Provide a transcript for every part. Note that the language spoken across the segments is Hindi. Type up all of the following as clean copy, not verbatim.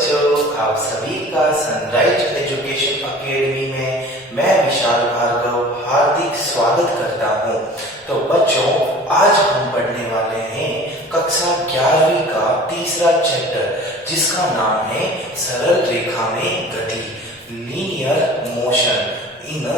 बच्चों, आप सभी का सनराइज एजुकेशन एकेडमी में मैं विशाल भार्गव हार्दिक स्वागत करता हूं। तो बच्चों, आज हम पढ़ने वाले हैं कक्षा 11वीं का तीसरा चैप्टर, जिसका नाम है सरल रेखा में गति, linear motion in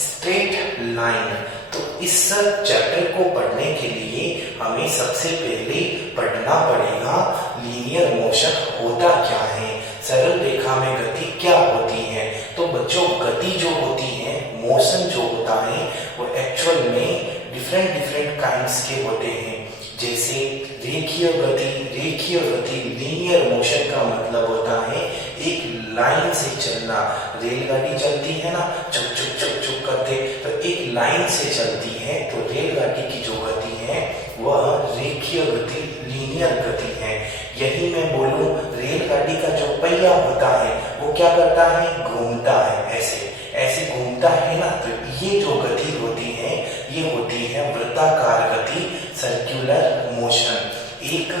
straight line. तो इस चैप्टर को पढ़ने के लिए हमें सबसे पहले पढ़ना पड़ेगा लीनियर मोशन होता क्या है, सरल रेखा में गति क्या होती है। तो बच्चों, गति जो होती है, मोशन जो होता है, वो एक्चुअल में डिफरेंट काइंड्स के होते हैं। जैसे रेखीय गति लीनियर मोशन का मतलब होता है एक लाइन से चलना। रेलगाड़ी चलती है ना, चुक चुक चुक चुक करते, तो एक लाइन से चलती है। तो रेलगाड़ी की जो गति है वह रेखीय गति, लीनियर गति है। यही मैं बोलूं, रेलगाड़ी का जो पहिया होता है वो क्या करता है, घूमता है, ऐसे ऐसे घूमता है ना। तो ये जो गति होती है ये होती है वृत्ताकार गति, सर्कुलर मोशन। एक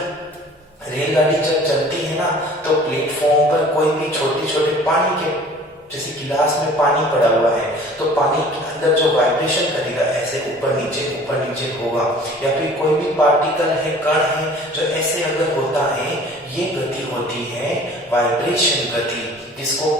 रेलगाड़ी जब चलती है ना, तो प्लेटफॉर्म पर कोई भी छोटे छोटे पानी के, जैसे गिलास में पानी पड़ा हुआ है, तो पानी के अंदर जो वाइब्रेशन करेगा, ऐसे ऊपर नीचे होगा, या फिर कोई भी पार्टिकल है, कण है, जो ऐसे अगर होता है, ये गति होती है वाइब्रेशन गति, जिसको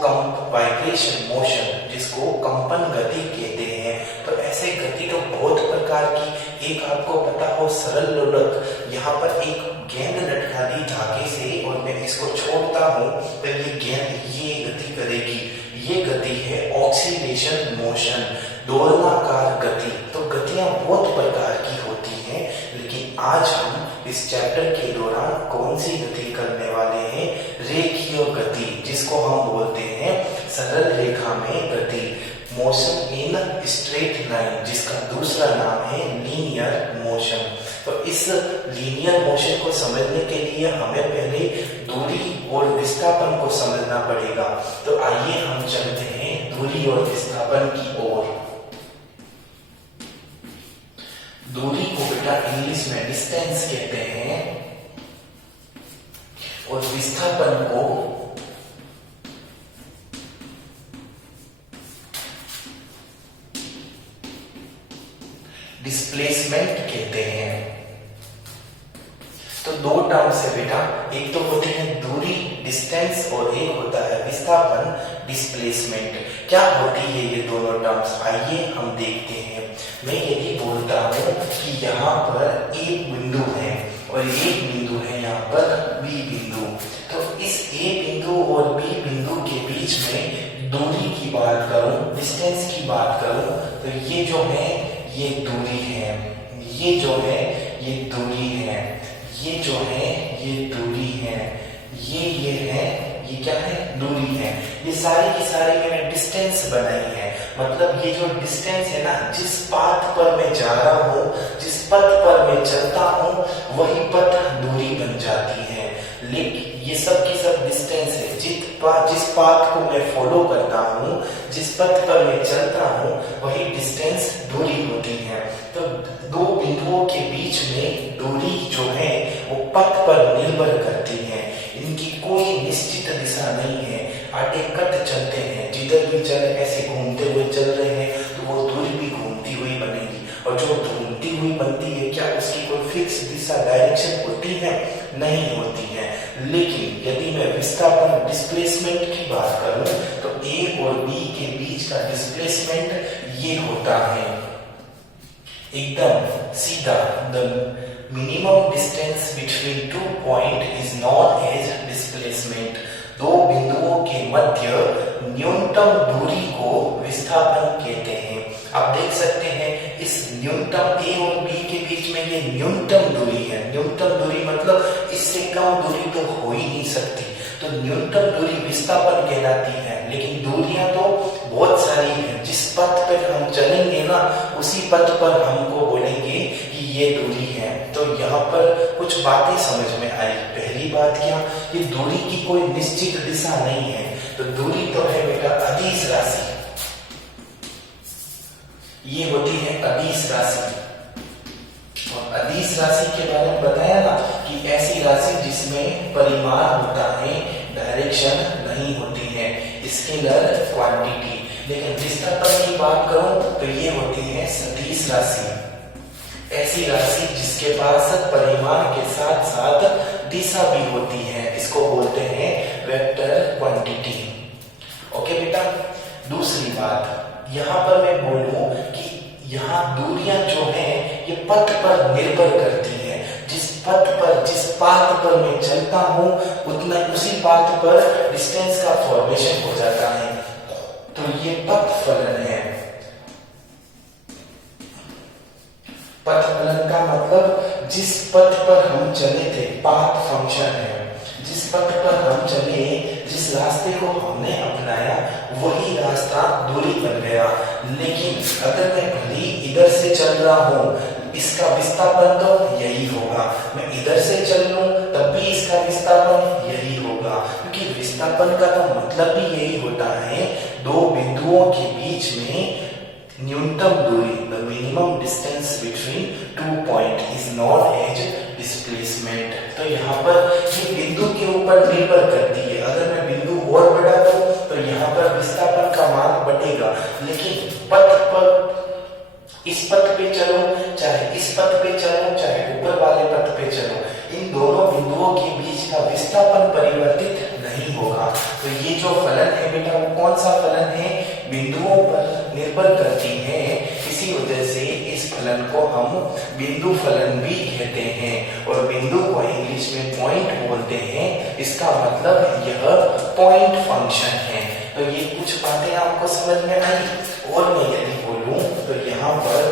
वाइब्रेशन मोशन, जिसको कंपन गति कहते हैं। तो ऐसे गति तो बहुत प्रकार की, एक आपको पता हो सरल लोलक, यहाँ पर एक गेंद लटका दी धागे से और मैं इसको छोड़ता हूँ, तो ये गेंद ये गति करेगी, ये गति है ऑक्सीलेशन मोशन, दोलनाकार गति। तो गतियां बहुत प्रकार की होती हैं, लेकिन आज हम इस चैप्टर के दौरान कौन सी गति करने वाले हैं, रेखीय गति, जिसको हम बोलते हैं सरल रेखा में गति, मोशन इन स्ट्रेट लाइन, जिसका दूसरा नाम है लीनियर मोशन। तो इस लीनियर मोशन को समझने के लिए हमें पहले दूरी और विस्थापन को समझना पड़ेगा। तो आइए हम चलते हैं दूरी और विस्थापन की ओर। दूरी को बेटा इंग्लिश में डिस्टेंस कहते हैं, और विस्थापन को डिस्प्लेसमेंट कहते हैं। तो दो टर्म्स है बेटा, एक तो होती है दूरी डिस्टेंस, और एक होता है विस्थापन डिस्प्लेसमेंट। क्या होती है ये दोनों टर्म्स, आइए हम देखते हैं। मैं यदि बोलता हूं कि यहाँ पर एक बिंदु है और एक बिंदु है यहाँ पर बी बिंदु, तो इस ए बिंदु और बी बिंदु के बीच में दूरी की बात करूं, डिस्टेंस की बात करूं, तो ये जो है ये दूरी है, ये जो है ये दूरी है, ये जो है ये दूरी है, ये है, ये क्या है, दूरी है। ये सारी की सारी मैंने डिस्टेंस बनाई है। मतलब ये जो डिस्टेंस है ना, जिस पाथ पर मैं जा रहा हूँ, जिस पथ पर मैं चलता हूँ, वही पथ दूरी बन जाती है। लेकिन ये सब की सब डिस्टेंस है, जिस पाथ को मैं फॉलो करता हूँ, जिस पथ पर मैं चलता हूँ, वही डिस्टेंस दूरी होती है। तो दो बिंदुओं के बीच में दूरी जो है वो पथ पर निर्भर करती है, इनकी कोई निश्चित दिशा नहीं है। आटे कट चलते हैं, जिधर भी चल ऐसे घूमते हुए चल रहे हैं, तो वो दूरी भी घूमती हुई बनेगी। और जो घूमती हुई बनती है, क्या उसकी कोई फिक्स दिशा, डायरेक्शन होती है? नहीं होती है। लेकिन यदि मैं विस्थापन डिस्प्लेसमेंट की बात करूं, तो ए और बी के बीच का डिस्प्लेसमेंट ये होता है एकदम सीधा। The minimum distance between two point is known as displacement. दो बिंदुओं के मध्य न्यूनतम दूरी को विस्थापन कहते हैं। आप देख सकते हैं इस न्यूनतम ए और बी के बीच में ये न्यूनतम दूरी है। न्यूनतम दूरी मतलब इससे कम दूरी तो हो ही नहीं सकती, तो न्यूनतम दूरी विस्थापन कहलाती है। लेकिन दूरियां तो बहुत सारी हैं, जिस पथ पर हम चलेंगे ना, उसी पथ पर हमको बोलेंगे कि ये दूरी है। तो यहाँ पर कुछ बातें समझ में आई। पहली बात क्या, ये दूरी की कोई निश्चित दिशा नहीं है। तो दूरी तो है बेटा अदिश राशि, ये होती है अदिश राशि। और अदिश राशि के बारे में बताया ना कि ऐसी राशि जिसमें परिमाण होता है डायरेक्शन नहीं होती है, स्केलर क्वांटिटी। लेकिन विस्थापन की बात करूं तो ये होती है सदिश राशि, ऐसी राशि जिसके पास परिमाण के साथ साथ दिशा भी होती है, इसको बोलते हैं वेक्टर क्वांटिटी। ओके बेटा, दूसरी बात यहाँ पर मैं बोलूं कि यहाँ दूरियां जो हैं ये पथ पर निर्भर करती हैं। जिस पथ पर, जिस पाथ पर मैं चलता हूँ उसी पाथ पर डिस्टेंस का फॉर्मेशन हो जाता है, तो ये पथ फलन है। पथ फलन का मतलब जिस पथ पर हम चले थे, पाथ फंक्शन है, जिस पथ पर हम चले, जिस रास्ते को हमने अपनाया वही रास्ता दूरी बन गया। लेकिन अगर मैं भली इधर से चल रहा हूँ, इसका विस्थापन तो यही होगा। मैं इधर से चल लूं तब भी इसका विस्थापन यही होगा, क्योंकि विस्थापन का तो मतलब भी यही होता है दो बिंदुओं के बीच में न्यूनतम दूरी, the minimum distance between two point is known as displacement. तो यहाँ पर ये बिंदु के ऊपर निर्भर करती है। अगर मैं बिंदु और बढ़ा दूं तो यहाँ पर विस्थापन का मान बढ़ेगा, लेकिन पथ पर, इस पथ पे चलूं चाहे इस पथ पे चलूं चाहे ऊपर वाले पथ पे चलूं, इन दोनों बिंदुओं के बीच का विस्थापन परिवर्तित नहीं होगा। तो ये जो फलन है बेटा, वो कौन सा फलन है? बिंदुओं पर निर्भर करती है। इसी वजह से इस फलन को हम बिंदु फलन भी कहते हैं, और बिंदु को इंग्लिश में पॉइंट बोलते हैं। इसका मतलब यह पॉइंट फंक्शन है। तो ये कुछ बातें आपको समझ में आई। और मैं यदि बोलूं तो यहाँ पर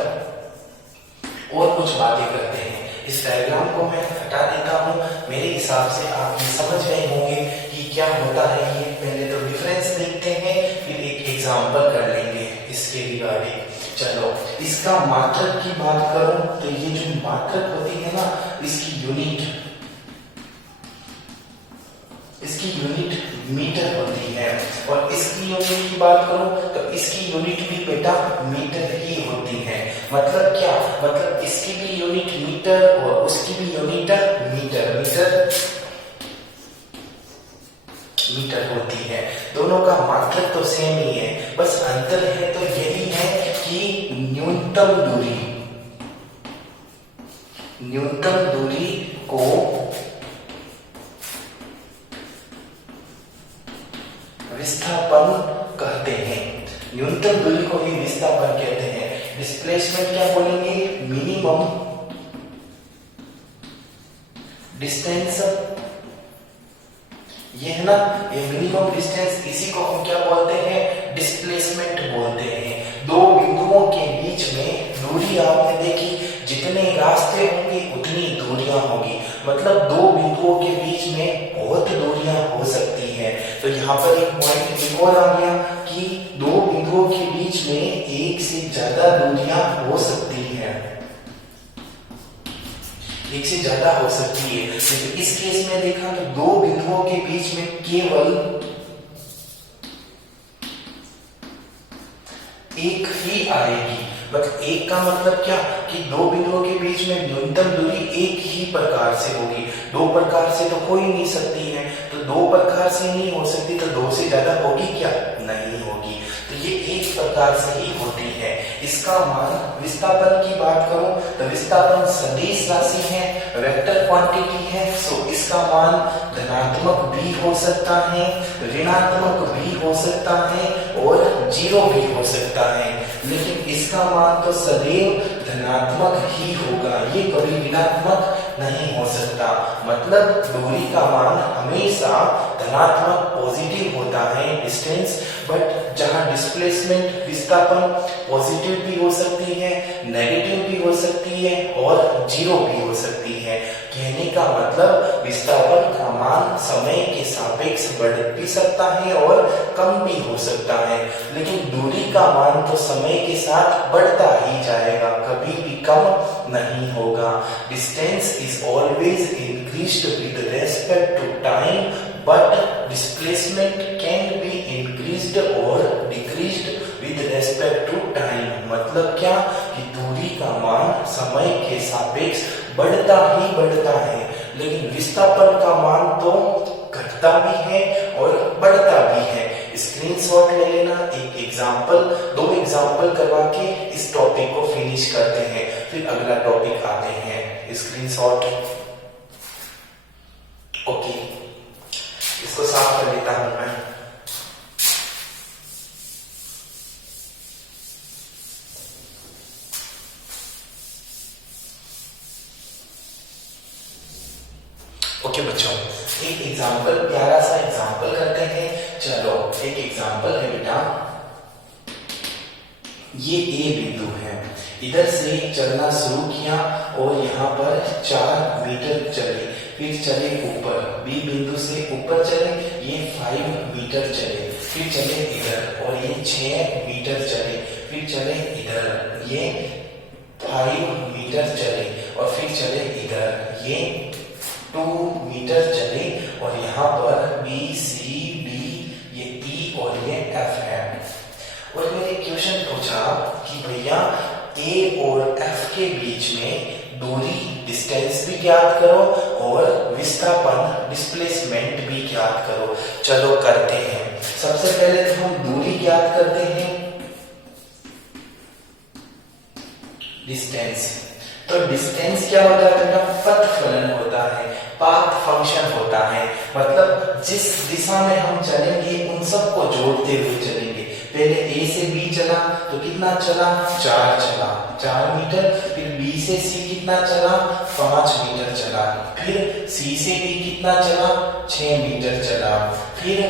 और कुछ बातें करते हैं। इस डायग्राम को मैं हटा देता हूँ। मेरे हिसाब से आप ये समझ गए होंगे कि क्या होता है ये। पहले तो डिफरेंस देखते हैं, फिर एक एग्जांपल कर लेंगे इसके रिगार्डिंग। चलो, इसका मात्रक की बात करूं तो ये जो मात्रक होती है ना, इसकी यूनिट मीटर होती है। और इसकी यूनिट की बात करूं तो इसकी यूनिट भी बेटा मीटर ही होती है। मतलब क्या? मतलब इसकी भी यूनिट मीटर और उसकी भी यूनिट मीटर होती है। दोनों का मात्रक तो सेम ही है, बस अंतर है तो यही है कि न्यूनतम दूरी को विस्थापन कहते हैं। न्यूनतम दूरी को ही विस्थापन कहते हैं। डिस्प्लेसमेंट क्या बोलेंगे? Minimum distance. ये है ना, ये मिनिमम डिस्टेंस, इसी को हम क्या बोलते हैं? डिस्प्लेसमेंट बोलते हैं। दो बिंदुओं के बीच में दूरी आपने देखी, जितने रास्ते होंगे उतनी दूरियां होंगी। मतलब दो बिंदुओं के बीच में बहुत दूरियां हो सकती हैं। तो यहाँ पर एक पॉइंट एक और आ गया कि दो बिंदुओं के बीच में एक से ज्यादा दूरियां हो सकती हैं, एक से ज्यादा हो सकती है। लेकिन इस केस में देखा तो दो बिंदुओं के बीच में केवल एक ही आएगी। मतलब एक का मतलब क्या कि दो बिंदुओं के बीच में न्यूनतम दूरी एक ही प्रकार से होगी। दो प्रकार से तो हो ही नहीं सकती है, तो दो प्रकार से नहीं हो सकती तो दो से ज्यादा होगी क्या? नहीं होगी। तो ये एक प्रकार से ही होती है। इसका मान, विस्थापन की बात करूं तो विस्थापन सदिश राशि है, वेक्टर क्वांटिटी है। सो इसका मान धनात्मक भी हो सकता है, ऋणात्मक भी हो सकता है और जीरो भी हो सकता है। लेकिन इसका मान तो सदैव धनात्मक ही होगा, ये कभी ऋणात्मक नहीं हो सकता। मतलब दूरी का मान हमेशा धनात्मक पॉजिटिव होता है डिस्टेंस, बट जहां डिस्प्लेसमेंट विस्थापन पॉजिटिव भी हो सकती है, नेगेटिव भी हो सकती है और जीरो भी हो सकती है। कहने का मतलब विस्थापन का मान समय के सापेक्ष बढ़ भी सकता है और कम भी हो सकता है, लेकिन दूरी का मान तो समय के साथ बढ़ता ही जाएगा, कभी भी कम नहीं होगा। Distance is always increased with respect to time, but displacement can be increased और decreased with respect to time. मतलब क्या कि दूरी का मान समय के सापेक्ष बढ़ता ही बढ़ता है, लेकिन विस्थापन का मान तो घटता घटता भी है और बढ़ता भी है। स्क्रीनशॉट ले लेना, एक एग्जाम्पल, दो एग्जाम्पल करवा के इस टॉपिक को फिनिश करते हैं, फिर अगला टॉपिक आते हैं। स्क्रीनशॉट, ओके, इसको साफ कर लेता हूं मैं। ओके बच्चों, एक एग्जाम्पल, प्यारा सा एग्जाम्पल करते हैं। चलो, एक एग्जाम्पल है बेटा, ये ए बिंदु है, इधर से चलना शुरू किया और यहाँ पर 4 मीटर चले, फिर चले ऊपर, बी बिंदु से ऊपर चले, ये 5 मीटर चले, फिर चले इधर और ये 6 मीटर चले, फिर चले इधर, ये 5 मीटर चले और फिर चले इधर, ये 2 मीटर चले और यहाँ पर बी सी डी, ये ई और ये एफ है। और मैंने क्वेश्चन पूछा कि भैया ए और एफ के बीच में दूरी, डिस्टेंस भी ज्ञात करो और विस्थापन, डिस्प्लेसमेंट भी ज्ञात करो। चलो करते हैं। सबसे पहले तो हम दूरी ज्ञात करते हैं, डिस्टेंस। तो डिस्टेंस क्या होता है बेटा? पथ फलन होता है, पाथ फंक्शन होता है, मतलब जिस दिशा में हम चलेंगे उन सबको जोड़ते हुए चलेंगे। पहले ए से बी चला तो कितना चला? 4 चला, 4 मीटर। फिर बी से सी कितना चला? 5 मीटर चला। फिर सी से डी कितना चला? 6 मीटर चला। फिर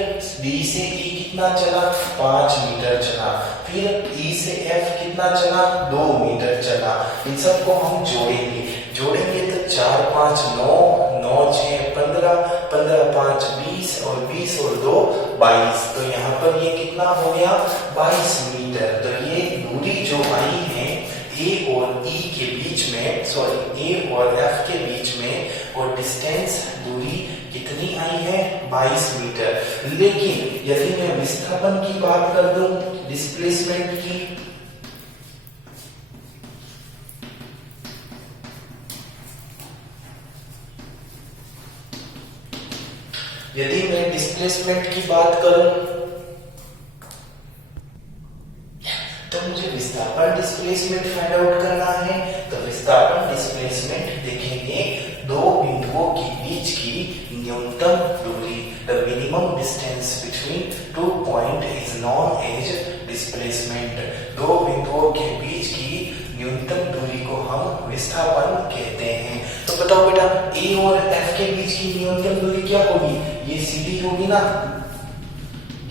डी से ई कितना चला? 5 मीटर चला। फिर ई से एफ कितना चला? 2 मीटर चला। इन सबको हम जोड़ेंगे तो 4 5 9, 9 6 15, 15 5 20 और 20 और 2 22। तो यहाँ पर ये कितना हो गया? 22 मीटर। तो ये दूरी जो आई है ए और ई के बीच में, सॉरी ए और एफ के बीच में, और डिस्टेंस दूरी कितनी आई है? 22 मीटर। लेकिन यदि मैं विस्थापन की बात कर दूं, डिस्प्लेसमेंट की, यदि मैं डिस्प्लेसमेंट की बात करूं तो मुझे विस्थापन डिस्प्लेसमेंट फाइंड आउट करना है। तो विस्थापन डिस्प्लेसमेंट देखेंगे दो बिंदुओं के बीच की न्यूनतम दूरी, the minimum distance between 2 point is known as displacement. दो बिंदुओं के बीच की न्यूनतम दूरी को हम विस्थापन कहते हैं। तो बताओ बेटा, ए और एफ के बीच की न्यूनतम दूरी क्या होगी? ये सीधी होगी ना,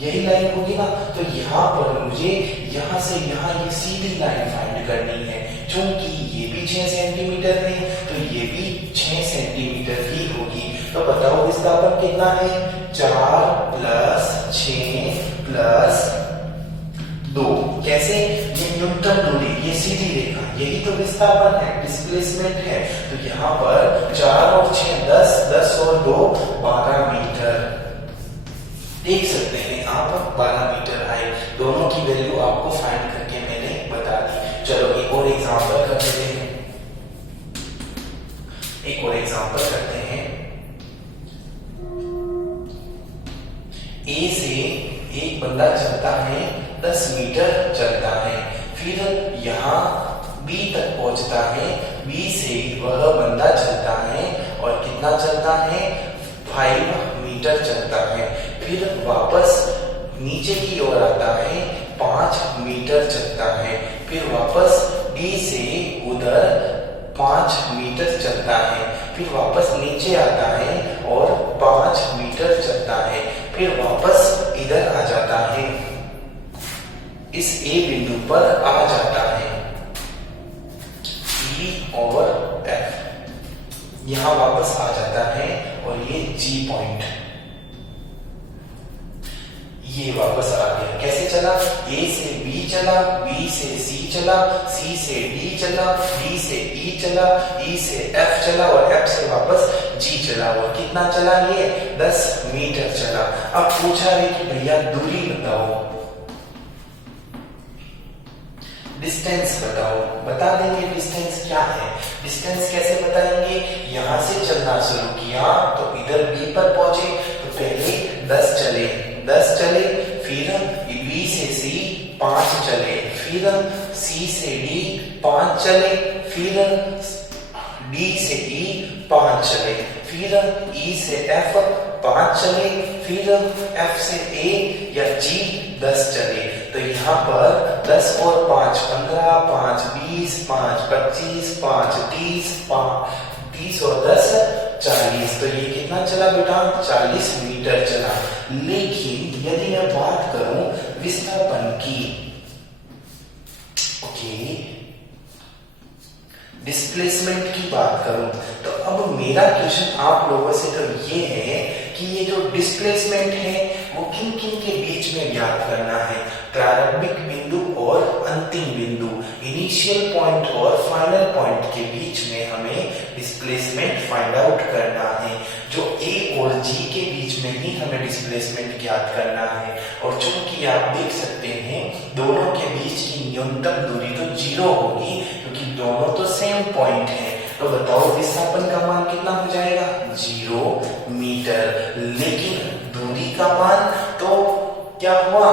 यही लाइन होगी ना। तो यहाँ पर मुझे यहाँ से यहाँ ये सीधी लाइन फाइंड करनी है। क्योंकि ये भी 6 सेंटीमीटर है तो ये भी 6 सेंटीमीटर ही होगी। तो बताओ विस्थापन कितना है? 4 + 6 + 2। कैसे? ये न्यूनतम दूरी, ये सीधी रेखा, यही तो विस्थापन है, डिस्प्लेसमेंट है। तो यहाँ पर 4 और 6 10, 10 और 2 12 मीटर। देख सकते हैं आप, 12 मीटर आए। दोनों की वैल्यू आपको फाइंड करके मैंने बता दी। चलो एक और एग्जांपल कर लेते हैं, एक और एग्जांपल करते हैं। ए से एक बंदा चलता है, 10 मीटर चलता है, फिर यहाँ बी तक पहुंचता है। बी से वह बंदा चलता है और कितना चलता है? 5 मीटर चलता है। फिर वापस नीचे की ओर आता है, 5 मीटर चलता है। फिर वापस डी से उधर 5 मीटर चलता है। फिर वापस नीचे आता है और 5 मीटर चलता है। फिर वापस इधर आ जाता है, इस ए बिंदु पर आ जाता है। ई और एफ यहां वापस आ जाता है और ये जी पॉइंट, ये वापस आ गया। कैसे चला? ए से बी चला, बी से सी चला, सी से डी चला, डी से ई चला, ई से एफ चला और एफ से वापस जी चला। और कितना चला? ये 10 मीटर चला। अब पूछा है कि भैया दूरी बताओ, डिस्टेंस बताओ। बता देंगे डिस्टेंस क्या है। डिस्टेंस कैसे बताएंगे? यहां से चलना शुरू किया तो इधर बी पर पहुंचे तो पहले 10 चले, 10 चले, फिर B से C 5 चले, फिर C से D 5 चले, फिर D से E 5 चले, फिर E से F 5 चले, फिर F से A या G 10 चले। तो यहाँ पर 10 और 5 15, 5 20, 5 25, 5 30, 30 और 10 40। तो ये कितना चला बेटा? 40 मीटर चला। लेकिन यदि मैं बात करूं विस्थापन की, ओके, डिस्प्लेसमेंट की बात करूं, तो अब मेरा क्वेश्चन आप लोगों से तो ये है कि ये जो डिस्प्लेसमेंट है वो किन किन के बीच में ज्ञात करना है? प्रारंभिक बिंदु और अंतिम बिंदु, इनिशियल पॉइंट और फाइनल पॉइंट के बीच में हमें डिस्प्लेसमेंट फाइंड आउट करना है। जो A और G के बीच में ही हमें डिस्प्लेसमेंट ज्ञात करना है। और चूंकि आप देख सकते हैं दोनों के बीच की न्यूनतम दूरी तो 0 होगी, क्योंकि दोनों तो सेम पॉइंट है। तो बताओ विस्थापन का मान कितना हो जाएगा? 0 मीटर। लेकिन दूरी का मान तो क्या हुआ?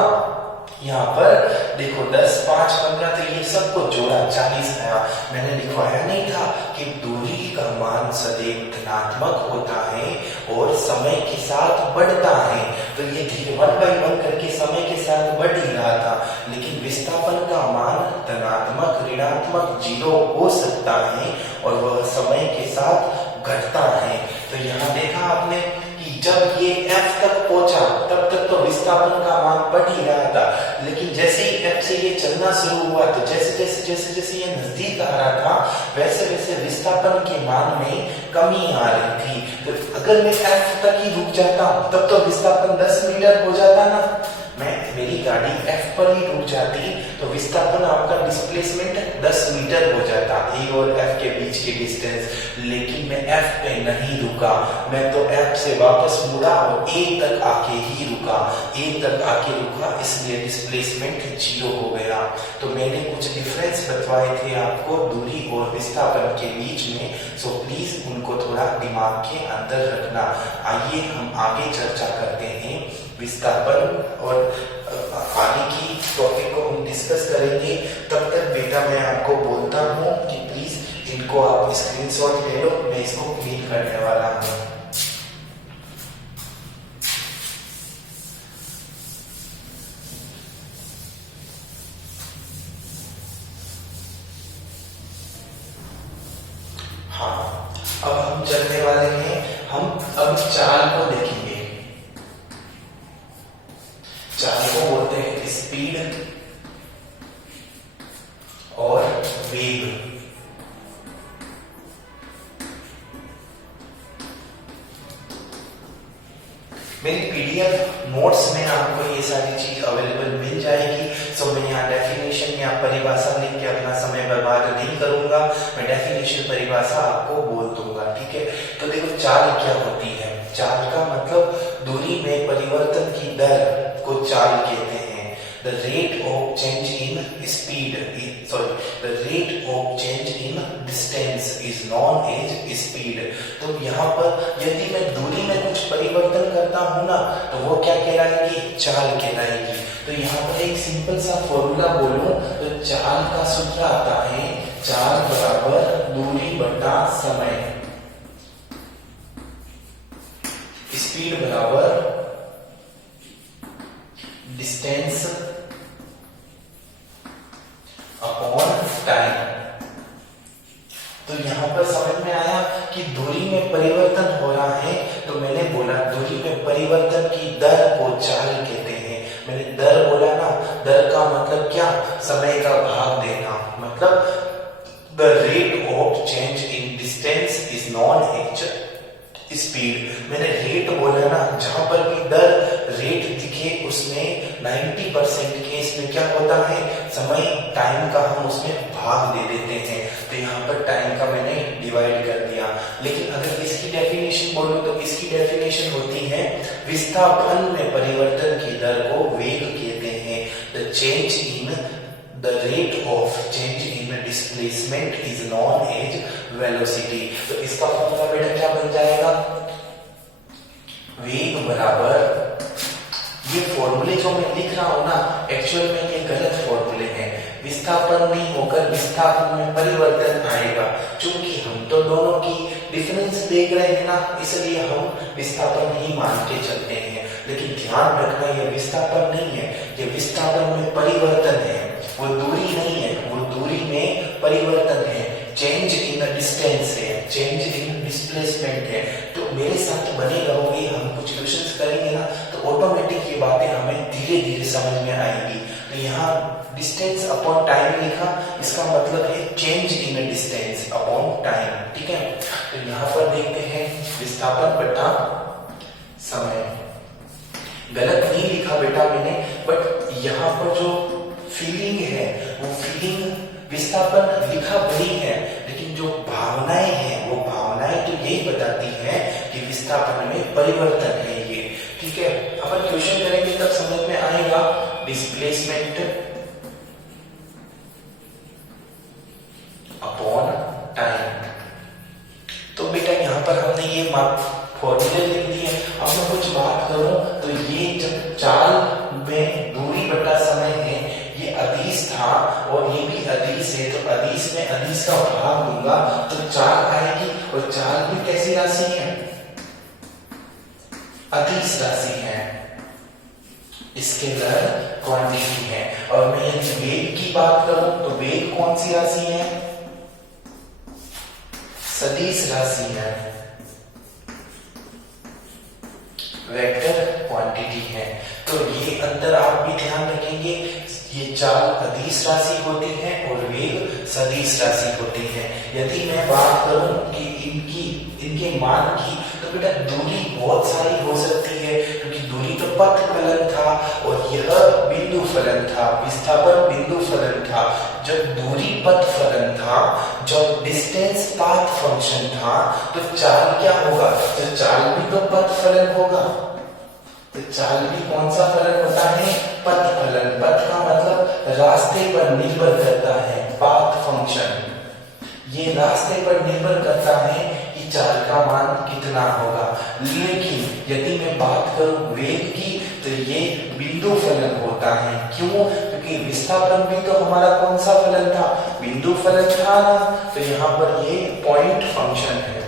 यहाँ पर देखो 10, 5, 15, तो ये सबको जोड़ा 40 आया। मैंने लिखवाया नहीं था कि दूरी का मान सदैव धनात्मक होता है और समय के साथ बढ़ता है। तो ये धीरे 1 by 1 करके समय के साथ बढ़ ही रहा था, लेकिन विस्थापन का मान धनात्मक, ऋणात्मक, 0 हो सकता है और वह समय के साथ घटता है। तो यहाँ देखा आपने कि जब ये F तक पहुंचा तब तक तो विस्थापन का मान बढ़ ही रहा था, लेकिन जैसे ही F से ये चलना शुरू हुआ तो जैसे ये नजदीक आ रहा था वैसे वैसे विस्थापन के मान में कमी आ रही थी। तो अगर मैं F तक ही रुक जाता तब तो विस्थापन 10 मीटर हो जाता ना। मेरी गाड़ी F पर ही रुक जाती तो विस्थापन आपका डिस्प्लेसमेंट 10 मीटर हो जाता A और F के बीच की डिस्टेंस। लेकिन मैं F पे नहीं रुका, मैं तो F से वापस मुड़ा और A तक आके ही रुका, इसलिए डिस्प्लेसमेंट 0 हो गया। तो मैंने कुछ डिफरेंस बतवाए थे आपको दूरी और विस्थापन के बीच में, सो प्लीज उनको थोड़ा दिमाग के अंदर रखना। आइए हम आगे चर्चा करते हैं विस्थापन और आगे की टॉपिक को हम डिस्कस करेंगे। तब तक बेटा मैं आपको बोलता हूँ कि प्लीज इनको आप स्क्रीनशॉट ले लो, मैं इसको क्लीन करने वाला हूँ। हाँ, अब हम चलने वाले हैं, हम अब चाल को देखेंगे। चाल को बोलते हैं स्पीड और वेग। मेरी पीडीएफ नोट्स में आपको ये सारी चीज अवेलेबल मिल जाएगी। सो मैं यहाँ डेफिनेशन या परिभाषा लिख के अपना समय बर्बाद नहीं करूंगा, मैं डेफिनेशन परिभाषा आपको बोल दूंगा, ठीक है। तो देखो चाल क्या होती है? चाल का मतलब दूरी में परिवर्तन की दर को चाल कहते हैं। The rate of change in speed, the rate of change in distance is known as speed। तो यहाँ पर यदि मैं दूरी में कुछ परिवर्तन करता हूँ ना तो वो क्या कहलाएगी? चाल कहलाएगी। तो यहाँ पर एक सिंपल सा फॉर्मूला बोलूं तो चाल का सूत्र आता है चाल बराबर दूरी बटा समय, स्पीड बराबर डिस्टेंस अपॉन टाइम। तो यहाँ पर समझ में आया कि दूरी में परिवर्तन हो रहा है, तो मैंने बोला दूरी में परिवर्तन की दर को चाल कहते हैं। मैंने दर बोला ना, दर का मतलब क्या? समय का भाग देना, मतलब the rate of change in distance is known as speed. मैंने रेट बोला ना, जहां पर भी दर रेट दिखे उसमें 90% केस में क्या होता है? समय, टाइम का हम उसमें भाग दे देते हैं। तो यहाँ पर टाइम का मैंने डिवाइड कर दिया। लेकिन अगर इसकी डेफिनेशन बोलूं तो इसकी डेफिनेशन होती है विस्थापन में परिवर्तन की दर को वेग कहते हैं। The change in the rate of change in displacement is known as velocity. तो इसका फॉर्मूला बेटा क्या बन जाएगा? वेग बराबर जो मैं लिख रहा हूँ ना, एक्चुअल में ये गलत फॉर्मूले हैं। विस्थापन नहीं होकर विस्थापन में परिवर्तन आएगा। चूंकि हम तो दोनों की डिफरेंस देख रहे हैं ना, इसलिए हम विस्थापन ही मान के चलते हैं। लेकिन ध्यान रखना, ये विस्थापन नहीं है, ये विस्थापन में परिवर्तन है। वो दूरी नहीं है, वो दूरी में परिवर्तन है। चेंज इन डिस्टेंस है, चेंज इन डिस्प्लेसमेंट है। तो मेरे साथ बने रहोगे, हम कुछ क्वेश्चंस करेंगे ना, तो ऑटोमेटिक ये बातें हमें धीरे धीरे समझ में आएंगी। तो यहाँ डिस्टेंस अपॉन टाइम लिखा, इसका मतलब है change in distance upon time. ठीक है, तो यहाँ पर देखते हैं विस्थापन बटा समय। गलत नहीं लिखा बेटा मैंने, बट यहाँ पर जो फीलिंग है, वो फीलिंग विस्थापन लिखा वही है, लेकिन जो भावनाएं हैं, वो भावनाएं तो यही बताती हैं कि विस्थापन में परिवर्तन है ये। ठीक है, अपन क्वेश्चन करेंगे तब समझ में आएगा। Displacement upon time. तो बेटा यहाँ पर हमने ये फॉर्मूले लिख दिए। अब मैं कुछ बात करूं तो ये जब चाल में दूरी बटा समय है, ये अदिश था और ये भी अदिश है, तो अदिश में अदिश का भाग दूंगा तो चाल आएगी। और चाल भी कैसी राशि है? अदिश राशि है, स्केलर क्वांटिटी है। और मैं यदि वेग की बात करूं तो वेग कौन सी राशि है? सदिश राशि है, वेक्टर क्वांटिटी है। तो ये अंतर आप भी ध्यान रखेंगे, ये चाल अदिश राशि होती है और वेग सदिश राशि होती है। यदि मैं बात करूं कि इनके मान की, तो बेटा दूरी बहुत सारी हो सकती है, क्योंकि दूरी तो पथ फलन था और यह बिंदु फलन था, विस्थापन बिंदु फलन था। जब दूरी पथ फलन था, जब डिस्टेंस पाथ फंक्शन था, तो चाल क्या होगा? तो चाल भी तो पथ फलन होगा। तो चाल भी कौन सा फलन होता है? पथ फलन। पथ का मतलब रास्ते पर निर्भर करता है, पाथ फंक्शन। ये रास्ते पर निर्भर करता है कि चाल का मान कितना होगा। लेकिन यदि मैं बात करूं वेग की, तो ये बिंदु फलन होता है। क्यों? क्योंकि विस्थापन भी तो हमारा कौन सा फलन था? बिंदु फलन था ना। तो यहाँ पर ये पॉइंट फंक्शन है,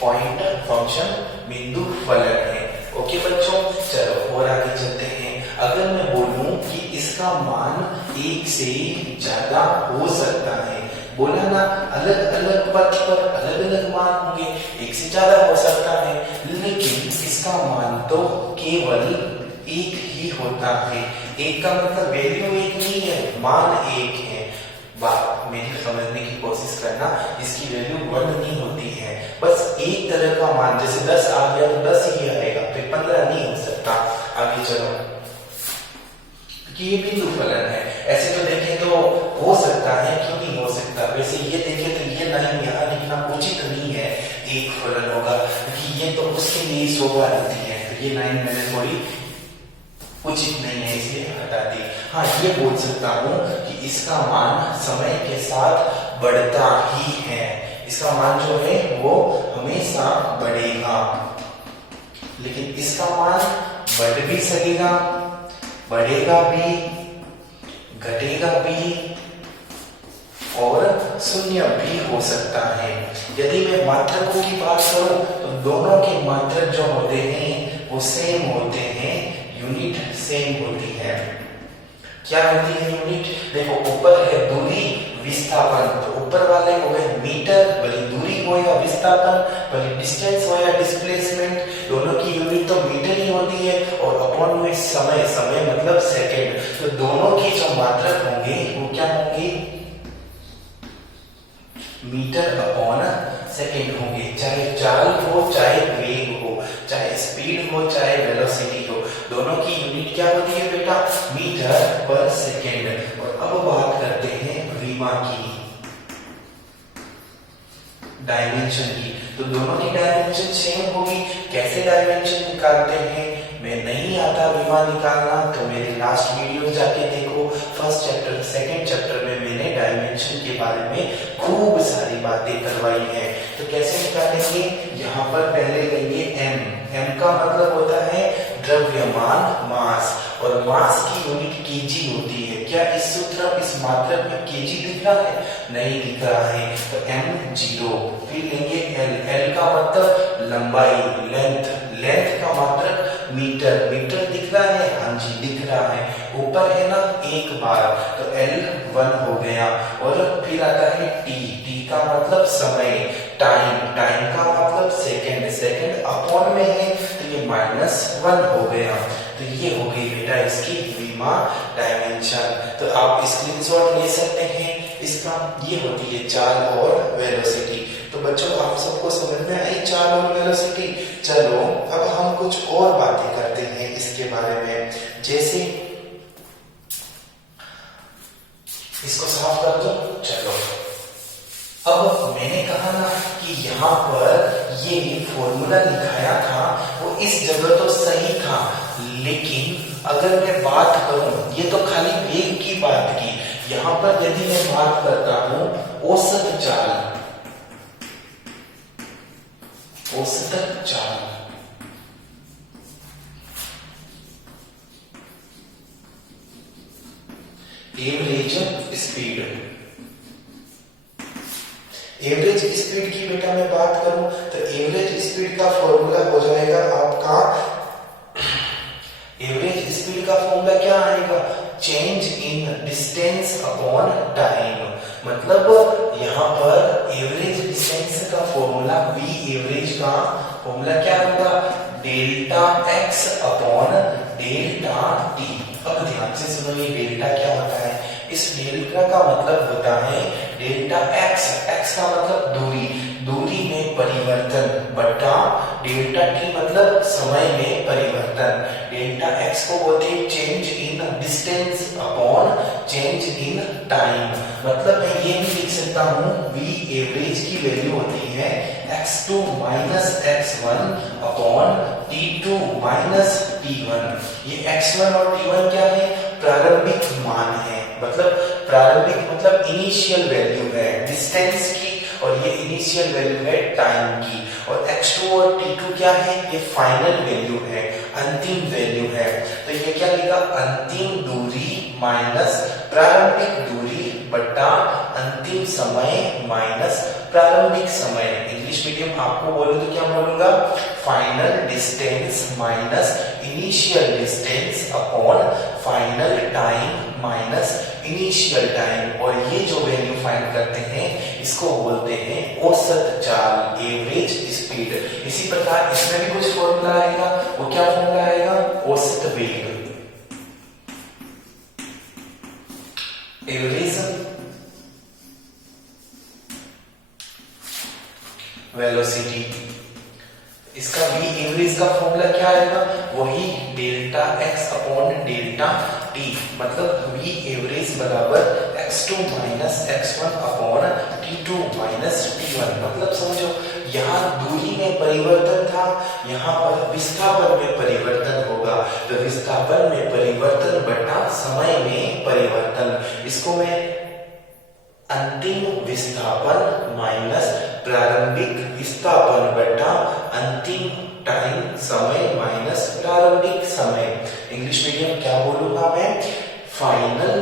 पॉइंट फंक्शन बिंदु फलन है। ओके बच्चों, चलो और आगे चलते हैं। अगर मैं बोलूं कि इसका मान 1 से ज्यादा हो सकता है, बोला ना अलग अलग पथ पर अलग अलग मान होंगे, 1 से ज्यादा हो सकता है, लेकिन इसका मान तो केवल 1 ही होता है। 1 का मतलब वैल्यू 1 नहीं है, मान 1 है। बात मेरी समझने की कोशिश करना, इसकी वैल्यू 1 नहीं होती है। बस एक तरह का मान, जैसे 10 आ गया तो 10 ही आएगा, फिर 15 नहीं हो सकता। आगे चलो, ये बिंदु फलन है। ऐसे तो देखें तो हो सकता है, क्यों नहीं हो सकता? वैसे ये देखें तो ये लाइन यहाँ लिखना उचित नहीं है, एक फलन होगा, क्योंकि ये तो उसके लिए शोभा देती है। तो ये लाइन मैंने थोड़ी उचित नहीं है, इसलिए हटा दी। हाँ, ये बोल सकता हूँ कि इसका मान समय के साथ बढ़ता ही है। इसका मान जो है वो हमेशा बढ़ेगा, लेकिन इसका मान बढ़ भी सकेगा, बढ़ेगा भी, घटेगा भी और शून्य भी हो सकता है। यदि मैं मात्रकों की बात करूं तो दोनों के मात्रक जो होते हैं वो सेम होते हैं, यूनिट सेम होती है। क्या होती है यूनिट? देखो, ऊपर है दूरी, विस्थापन, तो ऊपर वाले हो गए मीटर, भले दूरी हो या विस्थापन, भले डिस्टेंस हो या डिस्प्लेसमेंट, दोनों की यूनिट तो मीटर ही होती है। और अपॉन में समय, समय मतलब सेकंड, तो दोनों के जो मात्रक होंगे वो क्या होंगे? मीटर अपॉन सेकंड होंगे। चाहे चाल हो, चाहे वेग हो, चाहे स्पीड हो, चाहे वेलोसिटी हो, दोनों की यूनिट क्या होती है बेटा? मीटर पर सेकंड। और अब बात करते हैं विमा की, डायमेंशन की। तो दोनों की डायमेंशन सेम होगी। कैसे डायमेंशन निकालते हैं? मैं नहीं आता विमा निकालना, तो मेरे लास्ट वीडियो जाके देखो। फर्स्ट चैप्टर, सेकंड चैप्टर में मैंने डायमेंशन के बारे में खूब सारी बातें करवाई है। तो कैसे निकालेंगे, यहाँ पर पहले लेंगे m। m का मतलब होता है द्रव्यमान, मास, और मास की यूनिट केजी होती है। क्या इस सूत्र इस मात्रक में केजी दिख रहा है? नहीं दिख रहा है, तो m 0। फिर लेंगे l। l का मतलब लंबाई, लेंथ। लेंथ का मात्रक मीटर। मीटर दिख रहा है? हाँ जी दिख रहा है, ऊपर है ना एक बार, तो l 1 हो गया। और फिर आता है t। t का मतलब समय, टाइम। टाइम का मतलब सेकंड। सेकंड अपॉन में है तो ये -1 हो गया। तो ये हो गई बेटा इसकी विमा डायमेंशन। तो आप स्क्रीनशॉट ले सकते हैं इसका। ये होती है चाल और वेलोसिटी। तो बच्चों आप सबको समझ में आई चाल और वेलोसिटी। चलो अब हम कुछ और बातें करते हैं इसके बारे में। जैसे इसको साफ कर दो। चलो अब मैंने कहा ना कि यहाँ पर ये फॉर्मूला लिखाया था वो इस जगह तो सही था, लेकिन अगर मैं बात करूं, ये तो खाली वेग की बात की, यहाँ पर यदि मैं बात करता हूं औसत चाल, औसत चाल, एवरेज स्पीड। एवरेज स्पीड की बेटा मैं बात करूं तो एवरेज स्पीड का फॉर्मूला हो जाएगा आपका, एवरेज स्पीड का फॉर्मूला क्या आएगा, change in distance upon time. मतलब यहाँ पर एवरेज डिस्टेंस का फॉर्मूला v एवरेज का फॉर्मूला क्या होगा, delta x upon delta t। अब ध्यान से सुनो ये डेल्टा क्या होता है। इस डेल्टा का मतलब होता है डेल्टा x। x का मतलब दूरी, दूरी में परिवर्तन, बटा डेल्टा t मतलब समय में परिवर्तन। डेल्टा x को बोलते हैं change in distance upon change in time. मतलब मैं ये भी लिख सकता हूँ v एवरेज की वैल्यू होती है x2 minus x1 upon t2 minus t1। ये x1 और t1 क्या है, प्रारंभिक मान है। मतलब प्रारंभिक मतलब इनिशियल वैल्यू है डिस्टेंस की, और ये इनिशियल वैल्यू है टाइम की। और x2 और t2 क्या है, ये फाइनल वैल्यू है, अंतिम वैल्यू है। तो ये क्या लिखा, अंतिम दूरी माइनस प्रारंभिक दूरी बटा अंतिम समय माइनस प्रारंभिक समय। इंग्लिश मीडियम आपको बोलूं तो क्या बोलूंगा, final distance minus initial distance upon final time minus initial time. और ये जो वैल्यू फाइंड करते हैं इसको बोलते हैं औसत चाल, एवरेज स्पीड। इसी प्रकार इसमें भी कुछ फॉर्मूला आएगा, वो क्या फॉर्मूला आएगा, औसत वेग, एवरेज वेलोसिटी। इसका v एवरेज का फॉर्मूला क्या आएगा, वही delta x upon delta t। मतलब v एवरेज बराबर x2 minus x1 upon t2 minus t1। मतलब समझो यहाँ दूरी में परिवर्तन था, यहाँ पर विस्थापन में परिवर्तन होगा। तो विस्थापन में परिवर्तन बटा समय में परिवर्तन। इसको मैं अंतिम विस्थापन माइनस प्रारंभिक विस्थापन बटा अंतिम टाइम समय माइनस प्रारंभिक समय। इंग्लिश मीडियम क्या बोलूंगा मैं, final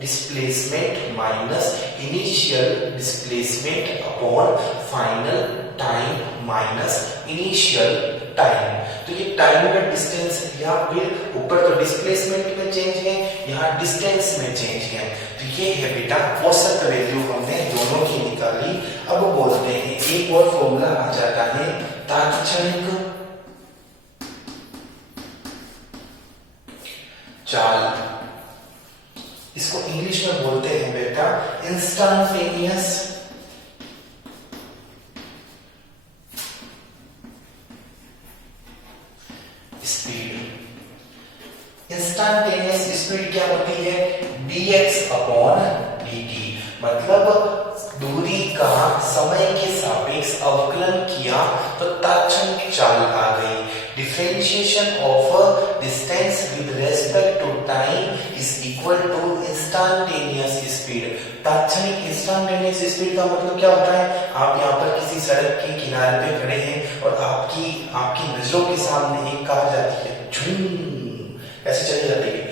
displacement minus initial displacement upon final time minus initial time. तो ये टाइम का डिस्टेंस, यहाँ फिर ऊपर तो डिस्प्लेसमेंट में चेंज है, यहाँ डिस्टेंस में चेंज है। तो ये है बेटा औसत वैल्यू हमने दोनों की निकाली। अब बोलते हैं एक और फॉर्मूला आ जाता है तात्क्षणिक चाल। इसको इंग्लिश में बोलते हैं बेटा इंस्टेंटेनियस स्पीड। इंस्टेंटेनियस स्पीड क्या होती है, dx अपॉन dt। मतलब दूरी का समय के सापेक्ष अवकलन किया तो तात्क्षणिक चाल आ गई। Differentiation of distance with respect to time is equal to instantaneous speed. तात्क्षणिक इंस्टेंटेनियस स्पीड का मतलब क्या होता है? आप यहाँ पर किसी सड़क के किनारे पे खड़े हैं और आपकी नजरों के सामने एक कार जाती है, झूम ऐसे चली जाती है।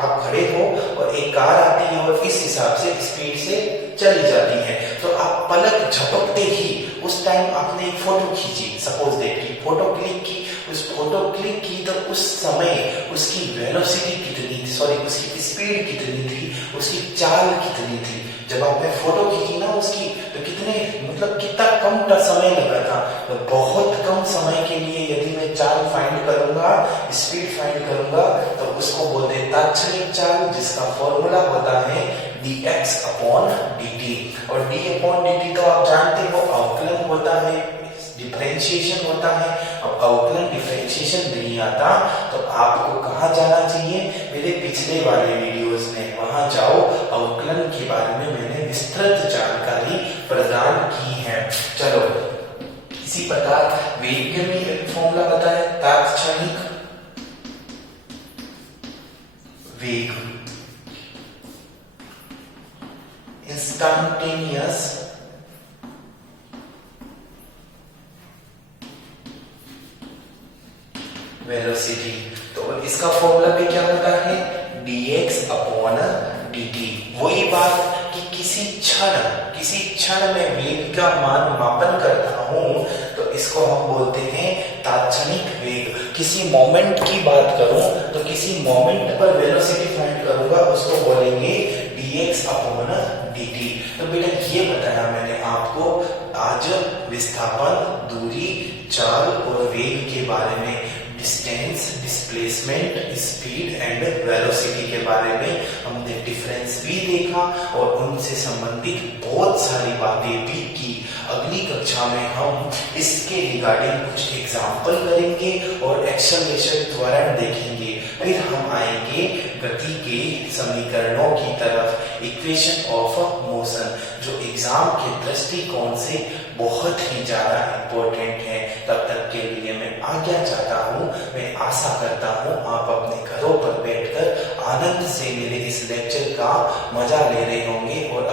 आप खड़े हो और एक कार आती है और इस हिसाब से स्पीड से चली जाती है, तो आप पलक झपकते ही उस टाइम आपने एक फोटो खींची, सपोज दैट फोटो क्लिक की, उस फोटो क्लिक की तो उस समय उसकी वेलोसिटी कितनी थी, सॉरी उसकी स्पीड कितनी थी, उसकी चाल कितनी थी। जब आपने फोटो खींची ना उसकी, तो कितना कम समय लगा था। तो बहुत कम समय के लिए यदि मैं चाल फाइंड करूंगा, स्पीड फाइंड करूंगा, तो उसको बोलते हैं तात्क्षणिक चाल, जिसका फॉर्मूला होता है dx अपॉन dt। और d अपॉन dt तो आप जानते हो अवकलन होता है, डिफरेंशिएशन होता है। अब अवकलन डिफरेंशिएशन नहीं आता तो आपको कहाँ जाना चाहिए? मेरे पिछले वाले वीडियोस में, वहां जाओ, अवकलन के बारे में मैंने विस्तृत जानकारी प्रदान की है। चलो, इसी प्रकार वेग के में फॉर्मूला पता है, तात्क्षणिक वेग, इंस्टेंटेनियस वेलोसिटी। तो इसका फॉर्मूला भी क्या होता है? dx upon dt। वही बात कि किसी क्षण में वेग का मान मापन करता हूं तो इसको हम बोलते हैं तात्क्षणिक वेग। किसी मोमेंट की बात करूं तो किसी मोमेंट पर वेलोसिटी फाइंड करूंगा, उसको बोलेंगे dx अपॉन dt। तो बेटा ये बताया मैंने आपको आज विस्थापन, दूरी, चाल और वेग के बारे में, distance, displacement, speed and velocity के बारे में हमने डिफरेंस भी देखा और उनसे संबंधित बहुत सारी बातें भी की। अगली कक्षा में हम इसके रिगार्डिंग कुछ एग्जाम्पल करेंगे और एक्सेलरेशन त्वरण देखेंगे। फिर हम आएंगे गति के समीकरणों की तरफ, इक्वेशन ऑफ मोशन, जो एग्जाम के दृष्टिकोण से बहुत ही ज्यादा इंपॉर्टेंट है। तब तक के लिए मैं आज्ञा चाहता हूँ। मैं आशा करता हूँ आप अपने घरों पर बैठकर आनंद से मेरे इस लेक्चर का मजा ले रहे होंगे और